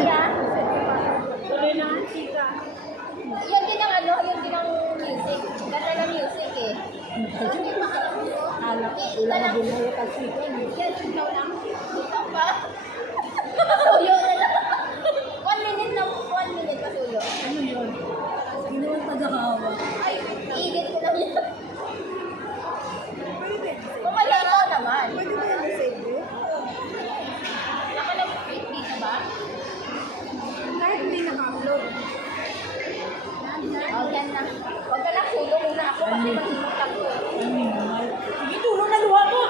Yeah. Tuloy na ang chika. Yun din ang ano, yun din ang music. Ganda ng music eh. Alak, wala na bumaya ka chika. Yan, ikaw lang. Ikaw pa. Pasuyo na lang. 1 minute na, 1 minute pasuyo. Ano yun? Sino ang tagahawa? Ay, edit ko lang yan. Kung kaya ikaw naman. Pwede ba yung save you? Naka-nag-fit dito ba? Kahit hindi naka-upload. Oh, yan na. Huwag ka lang sulo muna ako kasi mahimot ako. Sige, tulong na luha mo!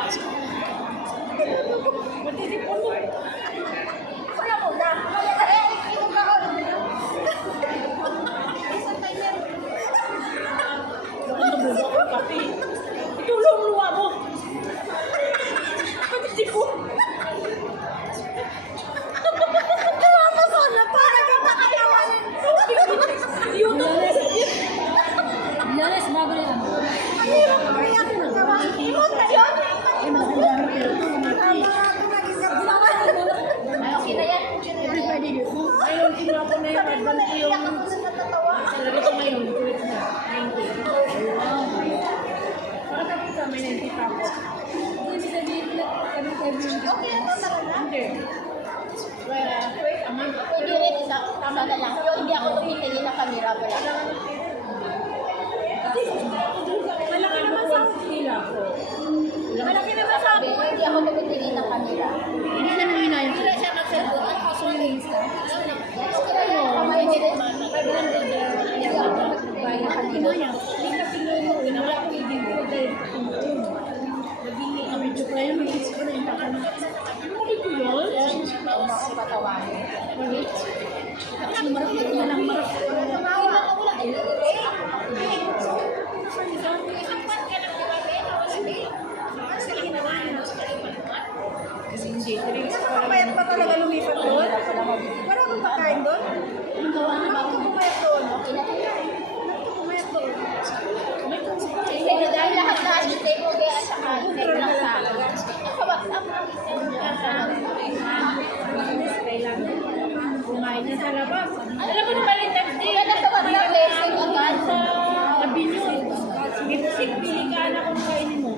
Matitipon mo. Ako na muna. Kaya na rin, ito ka ako. Isang timer. Bakit nabuga ko pati? Itulong luha mo! Matitipon! Gawa mo sana para ka nakatawanin. Yun na! Yanes, bago na yan. Ang hirap umiyak ng gawa. Imot na yun. Ay, makakilala pero ito Tama nga ito naging gagawa. Ay, okay na yan. everybody dito. Ngayon, tinapon na yung advance ko yung... Iyak ako sa natatawa. Talaga ito ngayon, tulit na. 90. Wow. Makatapos sa may 90 tapos. Hindi sabihin na every Okay na ito, tara na. Hindi. Wait, aman. Pwede rin isa. Tama na lang. Yung hindi ako tumitingin ng camera pala. Malaki naman sa hila ko. Malaki naman sa Sabi, hindi ako tumitingin ng camera. Hindi na nang inayin. Sila siya nag-cellphone. Ang kaso ng Insta. Okay na yun. Kamay mo din. Bayan ka nila. Hindi ka pinuno mo. Wala ko ibig ko dahil naging kami joke na yun. May hits ko na yung taka na. Ano mo ko yun? Ako patawanin. Ang marap na lang marap. Hindi. Pumayat pa talaga lumipat doon? Wala kang pagkain doon? Ang gawa na ba? Bakit ka pumayat doon? Bakit ka pumayat doon? Kasi na dahil lahat na i-take mo kaya at saka i-take lang sa akin. Sa WhatsApp lang i-send mo lang sa akin. Kailangan kumain na sa labas. Alam mo naman yung next day. Kaya sa WhatsApp blessing agad. Sa gabi nyo. Bipsik, pili ka na kung kainin mo.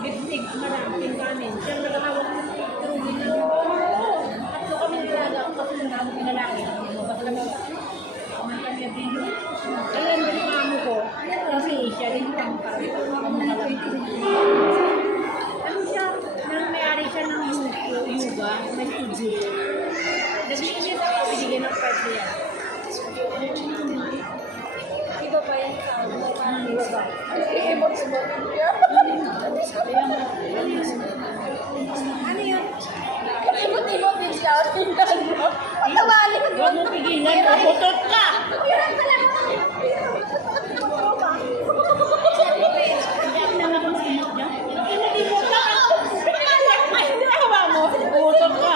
Bipsik, maraming kanin. Siya nagkakawag mo. Turugin na. Tatlo kami nalaga. Kasi nandang pinalaki. Basta lang ang kami video. Kaya yung mamo ko. Kasi siya rin yung ano siya? Nang may-ari siya ng yoga. May studio. Nag-iinit ako. Binigyan ng part niya. Iba pa yan sa yoga. Ibot-ibot niya. Ano yun? Ibot-ibot din siya. Patawanin mo. Huwag mo pigilan. Putot ka! Hirap talaga. Putot ka!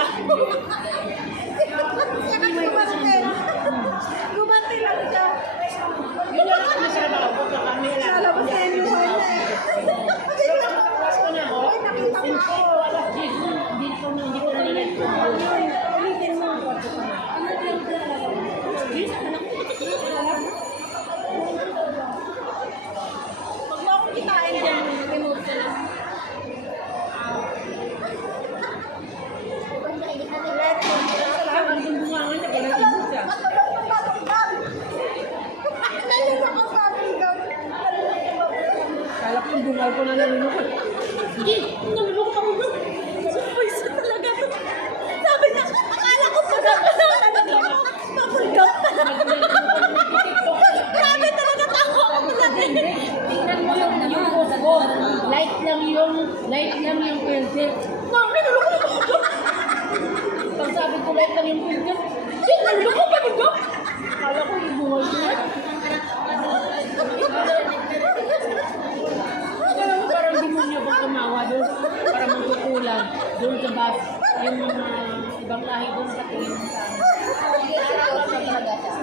Gumanti lang siya. Yun lang ang nasarabaw ko sa kami lang. Lalabas na yung luha niya. Ay, nakita ko ako. Hindi ko na nilagay ko. Ulitin mo. Pag mo akong kitain dyan, remove ka lang. Ang bunga niya, pala ibig siya. Kala ko yung bungal ko na nalulukot. Sige, nalulukot ako doon. Pwesa talaga to. Sabi niya, akala ko pagkakasama na ako. Mapulgap pa. Grabe talaga tako ako lagi. Tingnan mo yung post ko. Light lang yung filter. Ma'am, nilulukot ako. Pag sabi ko light lang yung filter, shit, nalulukot pa ko doon. Kala ko yung bungal ko na. Parang demonyo ko tumawa doon para magkukulang doon sa bus yung mga ibang lahi doon sa tingin sa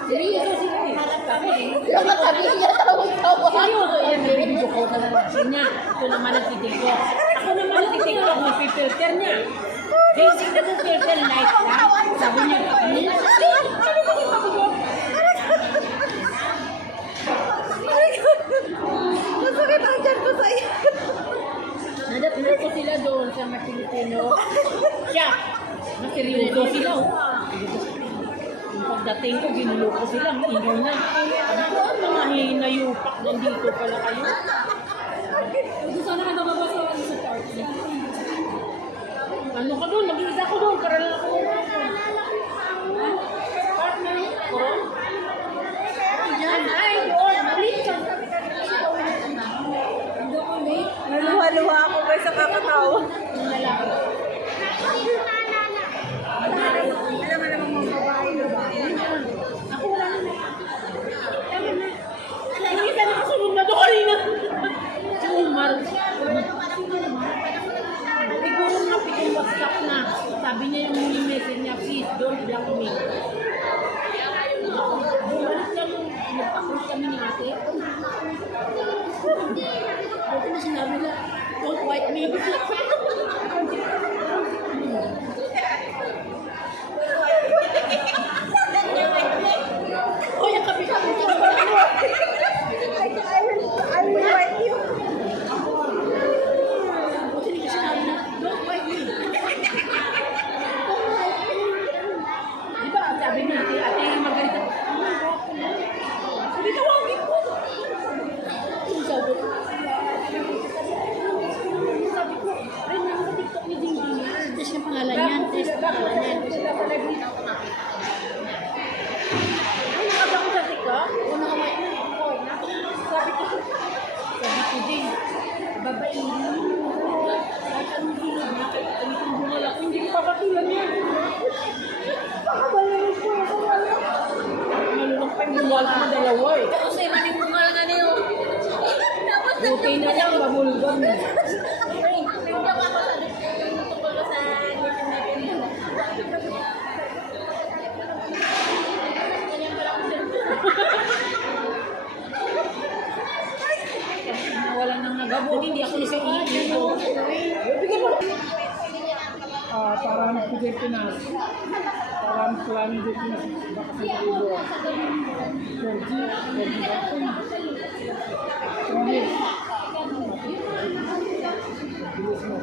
seryoso sila eh. Sabi niya tawag-tawa. Seryoso yan, may video ko na naman niya. Ito naman ang titiktok. Ako naman ang titiktok na filter niya. Basic na sa filter light lang. Sabi niya, sila, oh. Yung pagdating ko, ginulo ko sila, ang ingay na. Mga hinayupak, nandito pala kayo. Gusto na ka nababasa sa party. Ano ka doon? Mag-iisa ko doon, para lang ako doon. Partner, koron? Diyan, ay, doon. Malit ka. Hindi ko late. Naluha-luha ako guys sa kakatawa. Yung lalaki. Alam mo namang mga babae na ba? Ako wala na. Hindi ka nakasunod na doon kanina. Si Umar. Siguro nga pikong WhatsApp na. Sabi niya yung huling message niya, please don't block me. Bumalik na nung nagpakulit kami ni ate. Buti na sinabi na, don't white me. Hoy, ang kapi-kapi ka naman ako. I will write you. Buti na sinabi na, don't white me. Di ba, sabi niya, ate Margarita, hindi tawagin ko. Yung sabi ko, ay, nasa TikTok ni Jingjing yan. Test yung pangalan niyan, test yung pangalan niyan. Ay, nakaba ko sa TikTok? O naka-white na ako. Sabi ko din, babae mo. Kahit anong hilod na, kahit anong bungal ako, hindi ko papatulan yan. Bakabayaran ko. Malulong pa yung bungal ko na dalawa eh. Kasi manibungal na niyo. Okay na lang, mabulgan. Walang nang nagabot, hindi ako isa iipo. Bigyan mo. Parang Pilipinas. Parang planning Pilipinas. Baka sa Ibo. Georgie. Georgie. Bilis mo.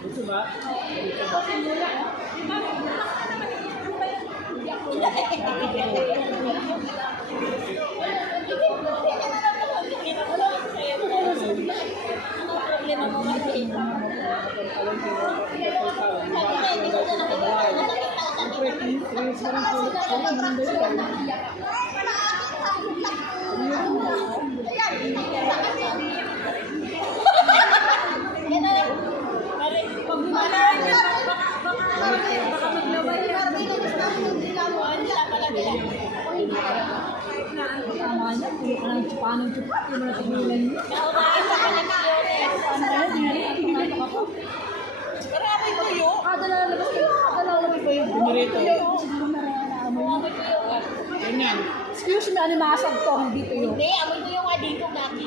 Gusto ba? Tama na, paano ito pa? Hindi mo na tigilan niyo. Marami tuyo. Kada lalabas kayo. Bumirito. Ganyan. Excuse me, animasag to, hindi tuyo. Hindi, amoy ko yung dito dati.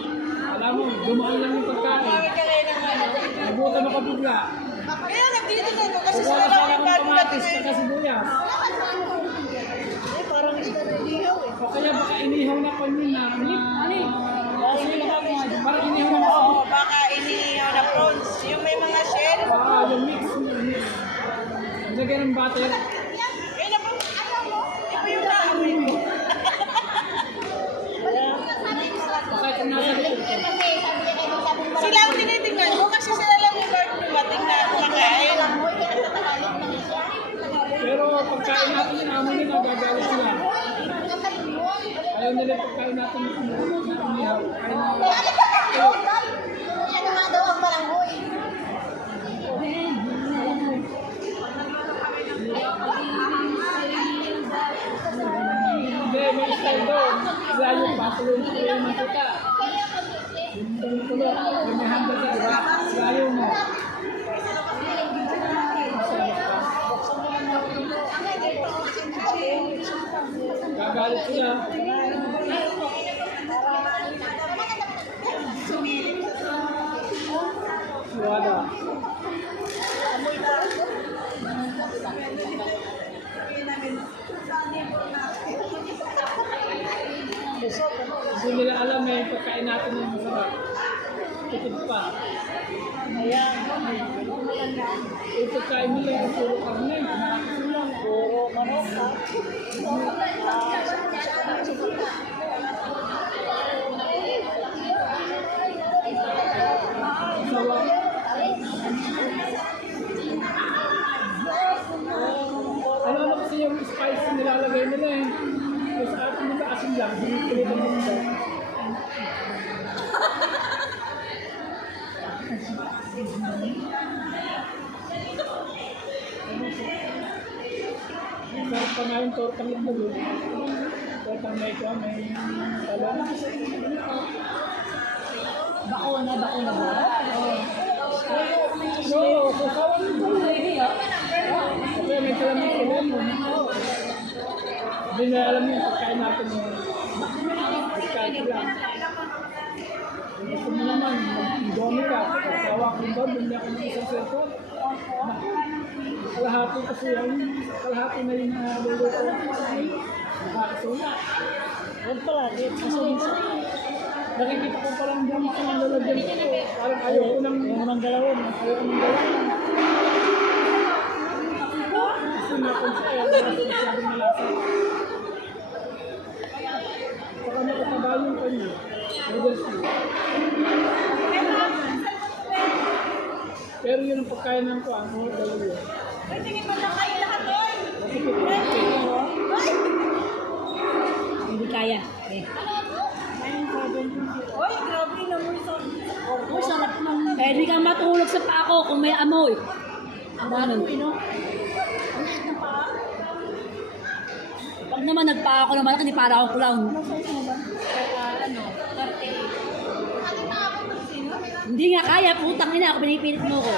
Alam mo, dumaan lang yung pagkain. Nabutan ako bigla. Kaya nagdito na ito kasi Wala sila lang sana yung akong bago kamatis natin. at sibuyas. Parang isda na ilihaw eh. O kaya baka inihaw na ko yun na. Parang inihaw na ako. Oo, baka inihaw na prawns. Yung may mga shell. Yung mix. Lagyan ng butter. Eh, alam mo, ito yung naamoy ko. Kahit ang nasa likod ko. Kasi sabi niya kayo, sabi mo Sila ang tinitingnan ko kasi sila lang yung guard dumating na kumakain. amoy, kaya sa Tagalog na siya. Pero pagkain natin yung amo nila, gagalit sila. Ayaw nila yung pagkain natin yung inihaw. Ano nga daw ang baranggoy? Hindi, may style doon. Lalo pa, tulong-tulong yung mantika. Tulong-tulong. Yung may handle ka, diba? Lalo mo. Gagalit sila. Wala. Hindi nila alam eh, pagkain natin yung masarap. Tikid pa. Ayan. Yung pagkain nila yung puro karne. Puro manok ha. Sawa. Ano kasi yung spice na nilalagay nila eh. Kung sa atin nila asin lang, hindi ko nila. Sarap pa nga yung tortang itlog eh. Tortang may talong. Bakuna ba? No, kusawan ito. Kaya may talamin ko lang mo. Hindi na alam yung pagkain natin yung pagkain ko lang. Gusto mo naman, mag-domi ka. Kasawa ko ba, bumili ako ng isang cellphone. Kalahati kasi yan. Kalahati na yung luluto. Nakakasuna. Huwag pala. Nakikita ko parang dyan sa lalagyan ko. Parang ayaw ko ng dalawin. Ayaw ko ng dalawin. Kasi nakonsa eh. Masyadong malasa. Saka nakataba yung kanya. Noodles ko. Pero yun ang pagkain ng ko. Ano? Dalawa. Hindi kaya. Oy, grabe naman sa... Oh, sarap ng... Pwede kang matulog sa paa ko kung may amoy. Ano? Pag naman nagpaa ako naman, hindi para akong clown. Hindi nga kaya, putang ina ako, pinipilit mo ko.